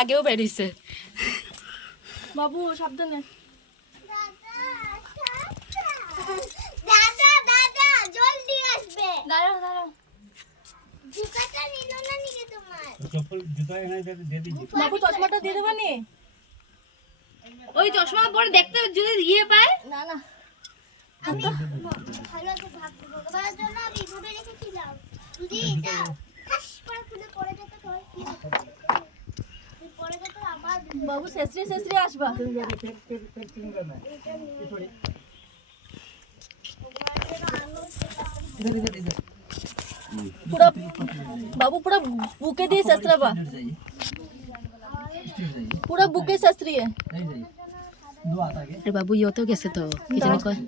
আগেও বেরিয়েছে। বাবু সাবধানে। দাদা দাদা জলদি আসবে। দাঁড়াও দাঁড়াও। জুতাটা নিলো না নাকি তোমার? চপ্পল জুতা এনে দিয়ে দিই। বাবু চশমাটা দিয়ে দেবা নি? ওই চশমা পরে দেখতে যদি ইয়ে পায়। না না আমি ভালো তো ভগবানের জন্য আমি এইভাবে রেখেছিলাম। যদি এটা ঠাস করে খুলে পড়ে যেত তো কি হতো? পড়ে যেত আবার বাবু শেষরে শেষরে আসবা। পুরা বাবু পুরা বুকে দিয়ে শেষরাবা। পুরা বুকে শেষরিয়ে। আরে বাবু ইয়ে তো গেছে তো কি জানি কয়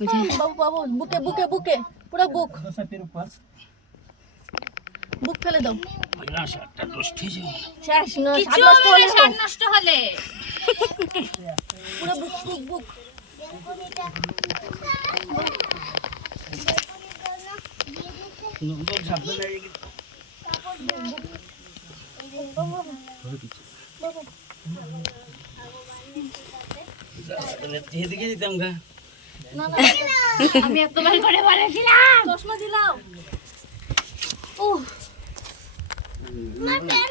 ওই যে বাবু বাবু বুকে বুকে বুকে পুরা বুক বুক ফেলে দাও। শেষ না কিছু সাত নষ্ট হলে সার নষ্ট হলে পুরা বুক বুক বুক। বেলকনিটা সাবধানে এদিকে দিতাম গা। না না আমি এতবার করে বলেছিলাম চশমা দিলাও। ও আমার প্যান